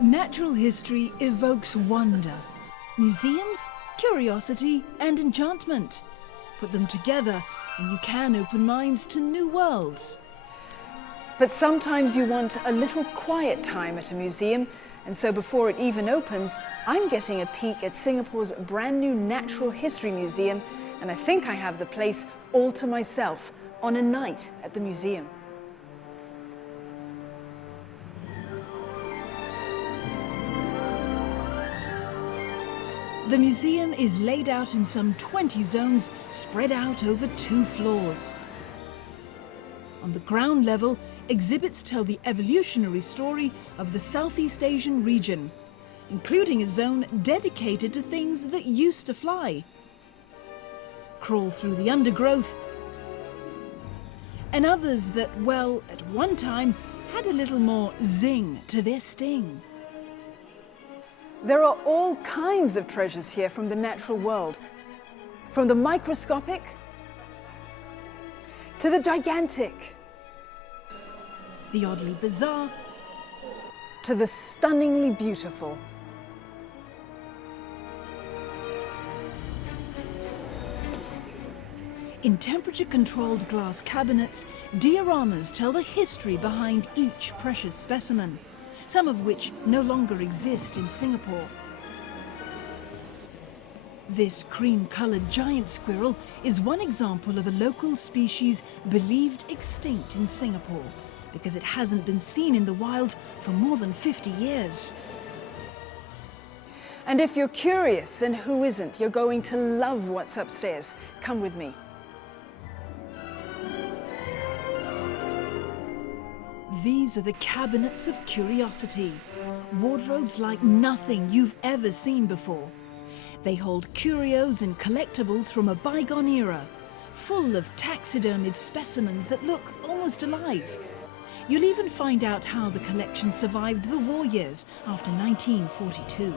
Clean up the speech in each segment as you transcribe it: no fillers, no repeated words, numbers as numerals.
Natural history evokes wonder. Museums, curiosity and enchantment. Put them together and you can open minds to new worlds. But sometimes you want a little quiet time at a museum, and so before it even opens, I'm getting a peek at Singapore's brand new Natural History Museum, and I think I have the place all to myself on a night at the museum. The museum is laid out in some 20 zones spread out over 2 floors. On the ground level, exhibits tell the evolutionary story of the Southeast Asian region, including a zone dedicated to things that used to fly, crawl through the undergrowth, and others that, well, at one time had a little more zing to their sting. There are all kinds of treasures here from the natural world, from the microscopic to the gigantic, the oddly bizarre to the stunningly beautiful. In temperature-controlled glass cabinets, dioramas tell the history behind each precious specimen, some of which no longer exist in Singapore. This cream-coloured giant squirrel is one example of a local species believed extinct in Singapore because it hasn't been seen in the wild for more than 50 years. And if you're curious, and who isn't, you're going to love what's upstairs. Come with me. These are the cabinets of curiosity, wardrobes like nothing you've ever seen before. They hold curios and collectibles from a bygone era, full of taxidermied specimens that look almost alive. You'll even find out how the collection survived the war years after 1942.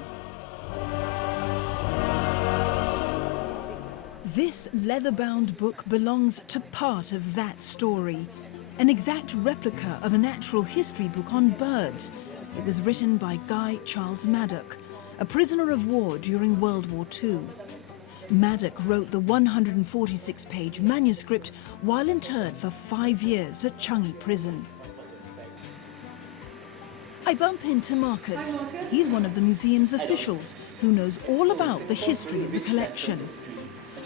This leather-bound book belongs to part of that story. An exact replica of a natural history book on birds. It was written by Guy Charles Maddock, a prisoner of war during World War II. Maddock wrote the 146-page manuscript while interned for 5 years at Changi Prison. I bump into Marcus. He's one of the museum's officials who knows all about the history of the collection.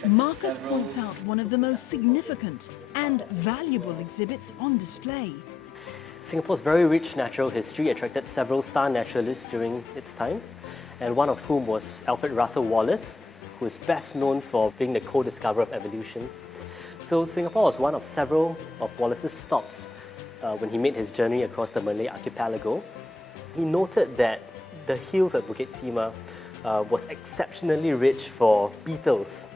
Marcus points out one of the most significant and valuable exhibits on display. Singapore's very rich natural history attracted several star naturalists during its time, and one of whom was Alfred Russel Wallace, who is best known for being the co-discoverer of evolution. So Singapore was one of several of Wallace's stops when he made his journey across the Malay archipelago. He noted that the hills at Bukit Timah was exceptionally rich for beetles.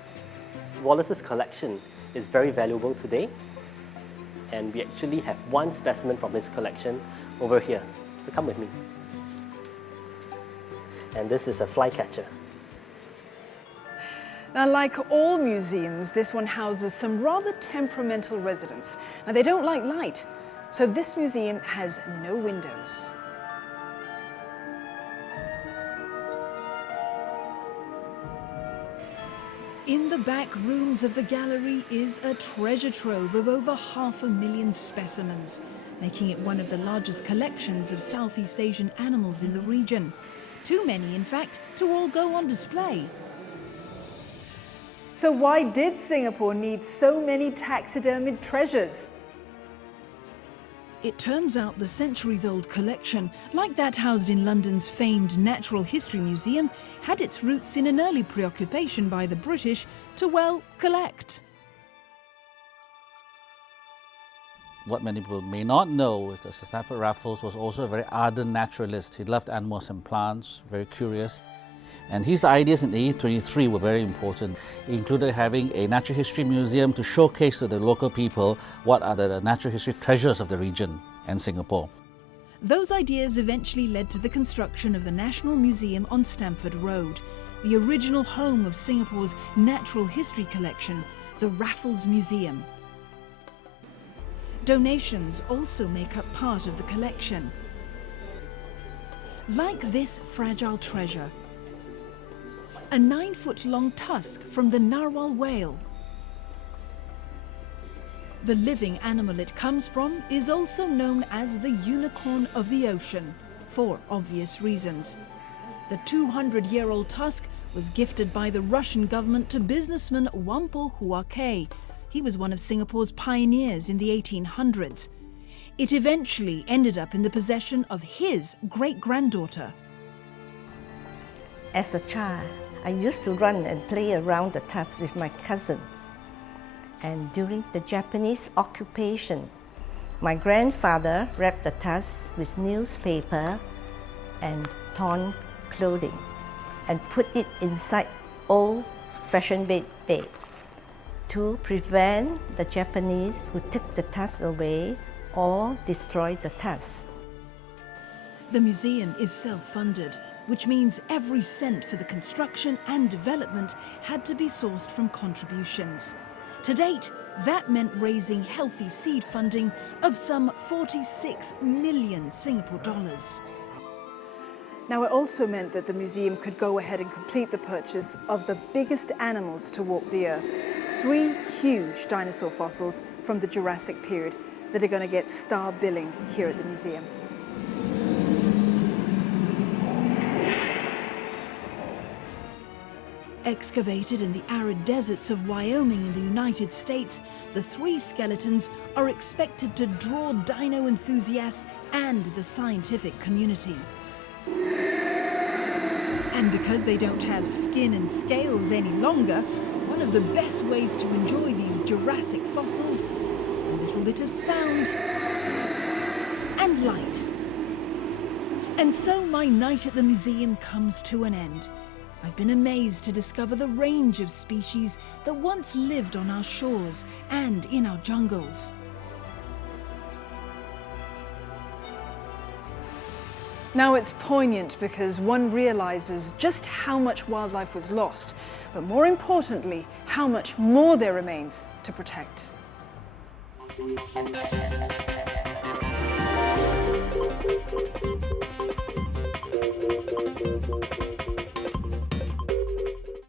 Wallace's collection is very valuable today, and we actually have one specimen from his collection over here. So come with me. And this is a flycatcher. Now, like all museums, this one houses some rather temperamental residents. Now, they don't like light, so this museum has no windows. In the back rooms of the gallery is a treasure trove of over 500,000 specimens, making it one of the largest collections of Southeast Asian animals in the region. Too many, in fact, to all go on display. So why did Singapore need so many taxidermied treasures? It turns out the centuries-old collection, like that housed in London's famed Natural History Museum, had its roots in an early preoccupation by the British to, well, collect. What many people may not know is that Sir Stamford Raffles was also a very ardent naturalist. He loved animals and plants, very curious. And his ideas in 1823 were very important. It included having a natural history museum to showcase to the local people what are the natural history treasures of the region and Singapore. Those ideas eventually led to the construction of the National Museum on Stamford Road, the original home of Singapore's natural history collection, the Raffles Museum. Donations also make up part of the collection. like this fragile treasure. A 9-foot-long tusk from the narwhal whale. The living animal it comes from is also known as the unicorn of the ocean, for obvious reasons. The 200-year-old tusk was gifted by the Russian government to businessman Whampoa Huakei. He was one of Singapore's pioneers in the 1800s. It eventually ended up in the possession of his great-granddaughter. As a child, I used to run and play around the tusk with my cousins. And during the Japanese occupation, my grandfather wrapped the tusk with newspaper and torn clothing and put it inside old-fashioned bed to prevent the Japanese who took the tusk away or destroyed the tusk. The museum is self-funded, which means every cent for the construction and development had to be sourced from contributions. To date, that meant raising healthy seed funding of some 46 million Singapore dollars. Now, it also meant that the museum could go ahead and complete the purchase of the biggest animals to walk the earth. 3 huge dinosaur fossils from the Jurassic period that are going to get star billing here at the museum. Excavated in the arid deserts of Wyoming in the United States, the 3 skeletons are expected to draw dino enthusiasts and the scientific community. And because they don't have skin and scales any longer, one of the best ways to enjoy these Jurassic fossils, a little bit of sound and light. And so my night at the museum comes to an end. I've been amazed to discover the range of species that once lived on our shores and in our jungles. Now it's poignant because one realizes just how much wildlife was lost, but more importantly, how much more there remains to protect.